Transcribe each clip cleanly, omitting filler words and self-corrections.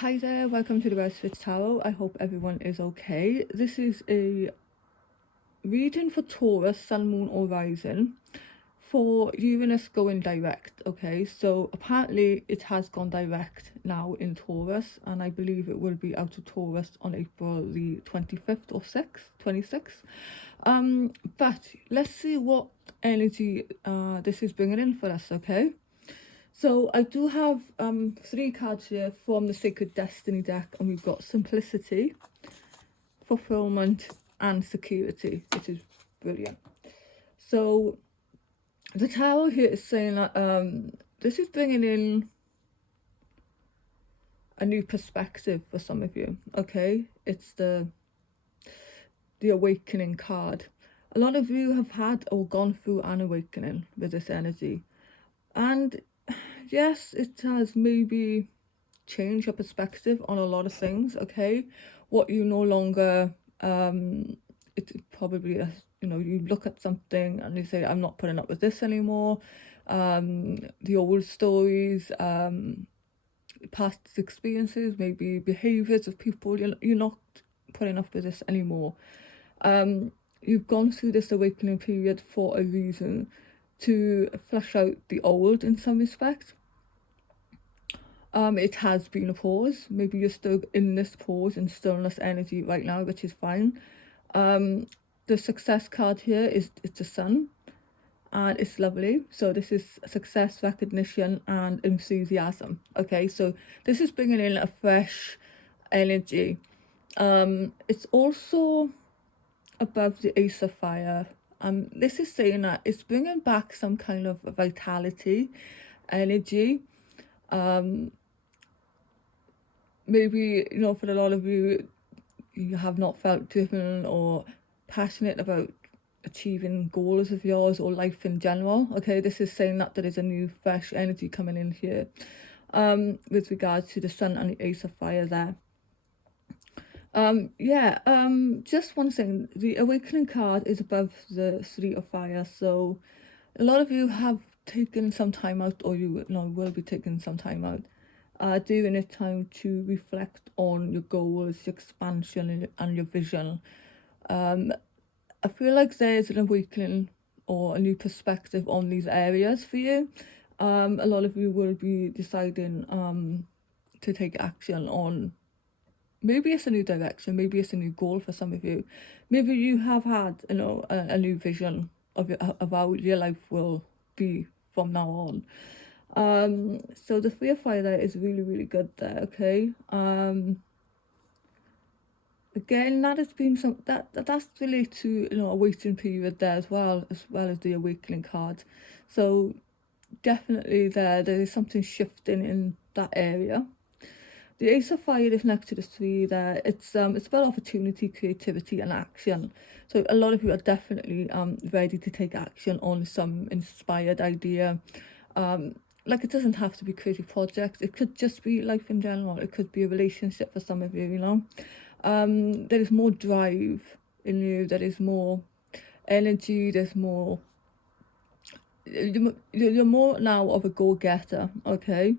Hi there, welcome to the Rose Tarot. I hope everyone is okay. This is a reading for Taurus, Sun, Moon or Rising for Uranus going direct. Okay, so apparently it has gone direct now in Taurus, and I believe it will be out of Taurus on April the 25th or 6th, 26th. But let's see what energy this is bringing in for us, okay? So I do have 3 cards here from the Sacred Destiny deck, and we've got Simplicity, Fulfillment and Security, which is brilliant. So the Tower here is saying that this is bringing in a new perspective for some of you, okay? It's the Awakening card. A lot of you have had or gone through an awakening with this energy, and yes, it has maybe changed your perspective on a lot of things, okay? What you no longer it's probably you look at something and you say, I'm not putting up with this anymore. The old stories, past experiences, maybe behaviors of people, you're not putting up with this anymore. You've gone through this awakening period for a reason, to flush out the old in some respect. It has been a pause. Maybe you're still in this pause and stillness energy right now, which is fine. The success card here is it's a sun, and it's lovely. So this is success, recognition and enthusiasm. Okay, so this is bringing in a fresh energy. It's also above the Ace of Fire. This is saying that it's bringing back some kind of vitality, energy. Maybe, for a lot of you, you have not felt driven or passionate about achieving goals of yours or life in general. Okay, this is saying that there is a new fresh energy coming in here with regards to the Sun and the Ace of Fire there. Just one thing, the Awakening card is above the Three of Fire, so a lot of you have taken some time out, or you will be taking some time out during this time to reflect on your goals, your expansion and your vision. I feel like there's an awakening or a new perspective on these areas for you. A lot of you will be deciding to take action on, maybe it's a new direction, maybe it's a new goal for some of you. Maybe you have had a new vision of how your life will be from now on. So the Three of Fire there is really, really good there, okay? Again, that has been that's related to a waiting period there as well as the Awakening card. So definitely there is something shifting in that area. The Ace of Fire is next to the 3 there. It's about opportunity, creativity and action. So a lot of you are definitely ready to take action on some inspired idea. Like, it doesn't have to be creative projects. It could just be life in general. It could be a relationship for some of you, there is more drive in you. There is more energy. There's more. You're more now of a go-getter, okay?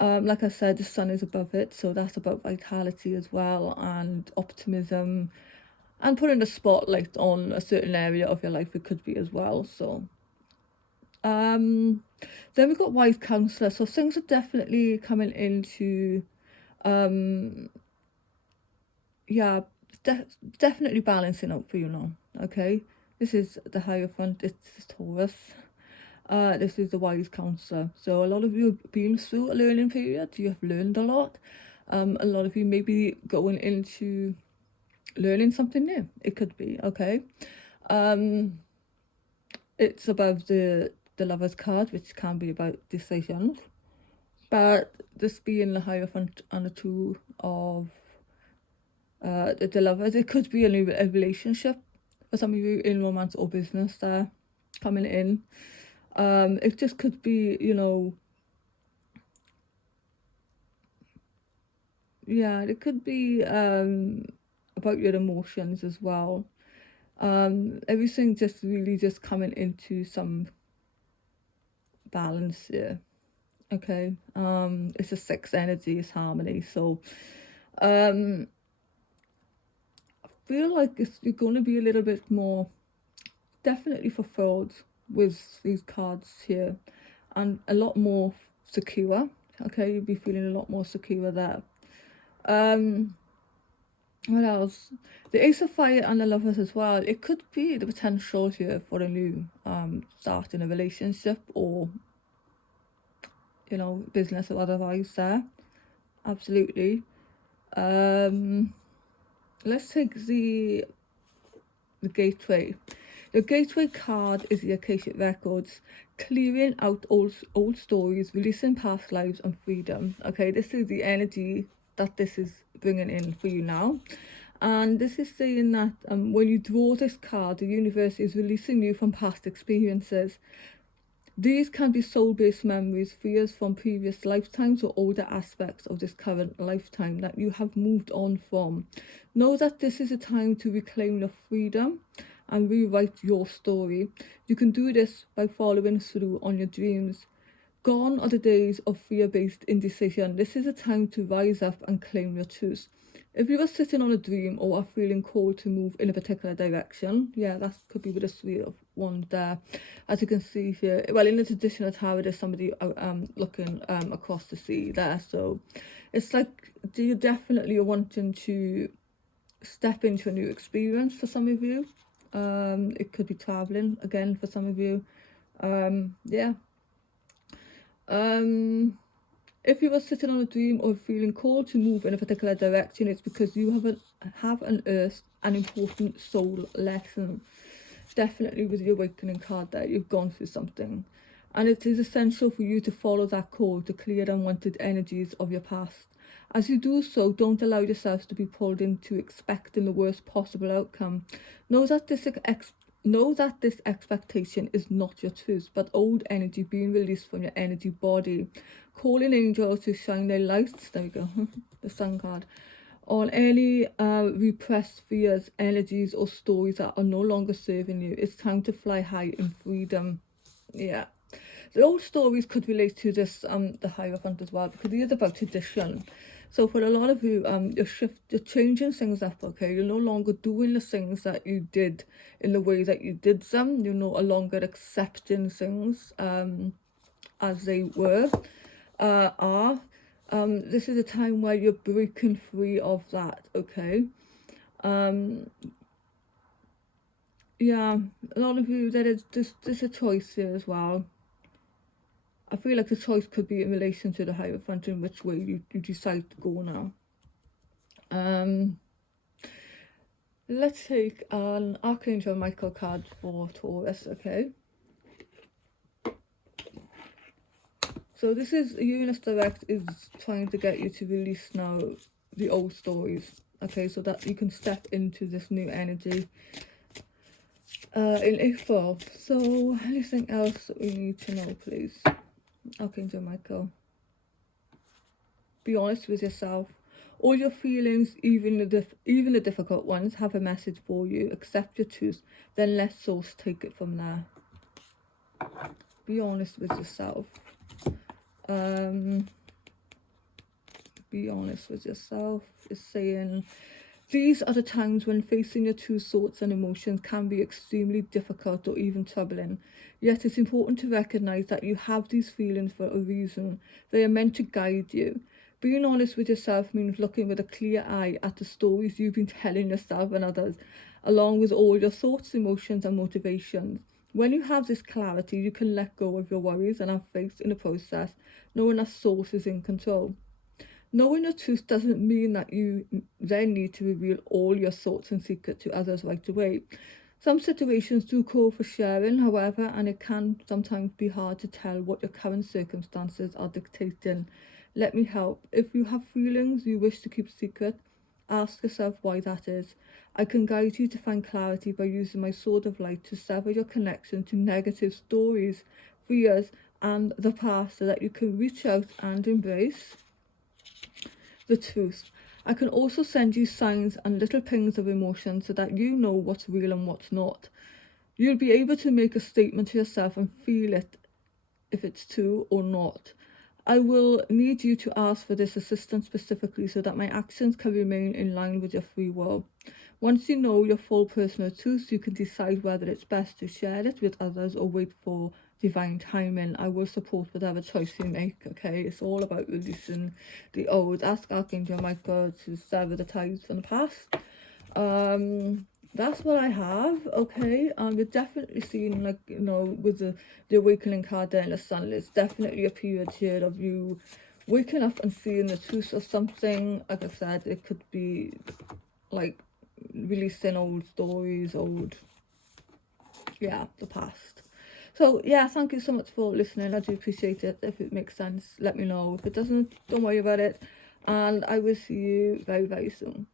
Like I said, the Sun is above it, so that's about vitality as well, and optimism, and putting the spotlight on a certain area of your life. It could be as well. So then we've got Wise Counselor. So things are definitely coming into definitely balancing out for you now, okay? This is the Hierophant, it's Taurus. This is the Wise Counselor. So a lot of you have been through a learning period. You have learned a lot. A lot of you may be going into learning something new. It could be, okay? It's above the Lover's card, which can be about decisions. But this being the Hierophant and the Two of the Lovers, it could be a new relationship for some of you in romance or business there coming in. It just could be, it could be about your emotions as well. Everything just really just coming into some balance here. Okay, it's a 6 energy, it's harmony. So I feel like you're going to be a little bit more definitely fulfilled with these cards here, and a lot more secure. Okay, you'll be feeling a lot more secure there. What else? The Ace of Fire and the Lovers as well. It could be the potential here for a new start in a relationship, or business or otherwise there. Absolutely. Let's take the gateway. The gateway card is the Akashic Records, clearing out old stories, releasing past lives, and freedom. Okay, this is the energy that this is bringing in for you now. And this is saying that when you draw this card, the universe is releasing you from past experiences. These can be soul-based memories, fears from previous lifetimes, or older aspects of this current lifetime that you have moved on from. Know that this is a time to reclaim your freedom and rewrite your story. You can do this by following through on your dreams. Gone are the days of fear-based indecision. This is a time to rise up and claim your truth. If you are sitting on a dream or are feeling called to move in a particular direction, yeah, that could be with a Three of Wands there. As you can see here, well, in the traditional tarot, there's somebody looking across the sea there. So it's like you definitely are wanting to step into a new experience for some of you. It could be traveling again for some of you. Yeah. If you are sitting on a dream or feeling called to move in a particular direction, it's because you have unearthed an important soul lesson. Definitely with the awakening card there, you've gone through something. And it is essential for you to follow that call to clear unwanted energies of your past. As you do so, don't allow yourselves to be pulled into expecting the worst possible outcome. Know that this expectation is not your truth, but old energy being released from your energy body. Call in angels to shine their lights, there we go, the sun card, on any repressed fears, energies, or stories that are no longer serving you. It's time to fly high in freedom. Yeah. The old stories could relate to this, the Hierophant as well, because it is about tradition. So for a lot of you, you're changing things up, okay? You're no longer doing the things that you did in the way that you did them. You're no longer accepting things as they are. This is a time where you're breaking free of that, okay? Yeah, a lot of you, there's a choice here as well. I feel like the choice could be in relation to the Hierophant in which way you decide to go now. Let's take an Archangel Michael card for Taurus, okay? So this is Uranus Direct is trying to get you to release now the old stories, okay, so that you can step into this new energy in April. So anything else that we need to know, please? Archangel Michael. Be honest with yourself. All your feelings, even the difficult ones, have a message for you. Accept your truth, then let source take it from there. Be honest with yourself. Be honest with yourself. It's saying these are the times when facing your true thoughts and emotions can be extremely difficult or even troubling. Yet it's important to recognize that you have these feelings for a reason. They are meant to guide you. Being honest with yourself means looking with a clear eye at the stories you've been telling yourself and others, along with all your thoughts, emotions, and motivations. When you have this clarity, you can let go of your worries and have faith in the process, knowing that source is in control. Knowing the truth doesn't mean that you then need to reveal all your thoughts and secrets to others right away. Some situations do call for sharing, however, and it can sometimes be hard to tell what your current circumstances are dictating. Let me help. If you have feelings you wish to keep secret, ask yourself why that is. I can guide you to find clarity by using my sword of light to sever your connection to negative stories, fears, and the past so that you can reach out and embrace the truth. I can also send you signs and little pings of emotion so that you know what's real and what's not. You'll be able to make a statement to yourself and feel it if it's true or not. I will need you to ask for this assistance specifically so that my actions can remain in line with your free will. Once you know your full personal truth, you can decide whether it's best to share it with others or wait for divine timing. I will support whatever choice you make, okay? It's all about releasing the old. Ask Archangel Michael to sever the ties from the past. That's what I have, okay? You're definitely seeing, like, you know, with the awakening card there in the sun, it's definitely a period here of you waking up and seeing the truth of something. Like I said, it could be like releasing old stories, the past. So yeah, thank you so much for listening. I do appreciate it. If it makes sense, let me know. If it doesn't, don't worry about it, and I will see you very, very soon.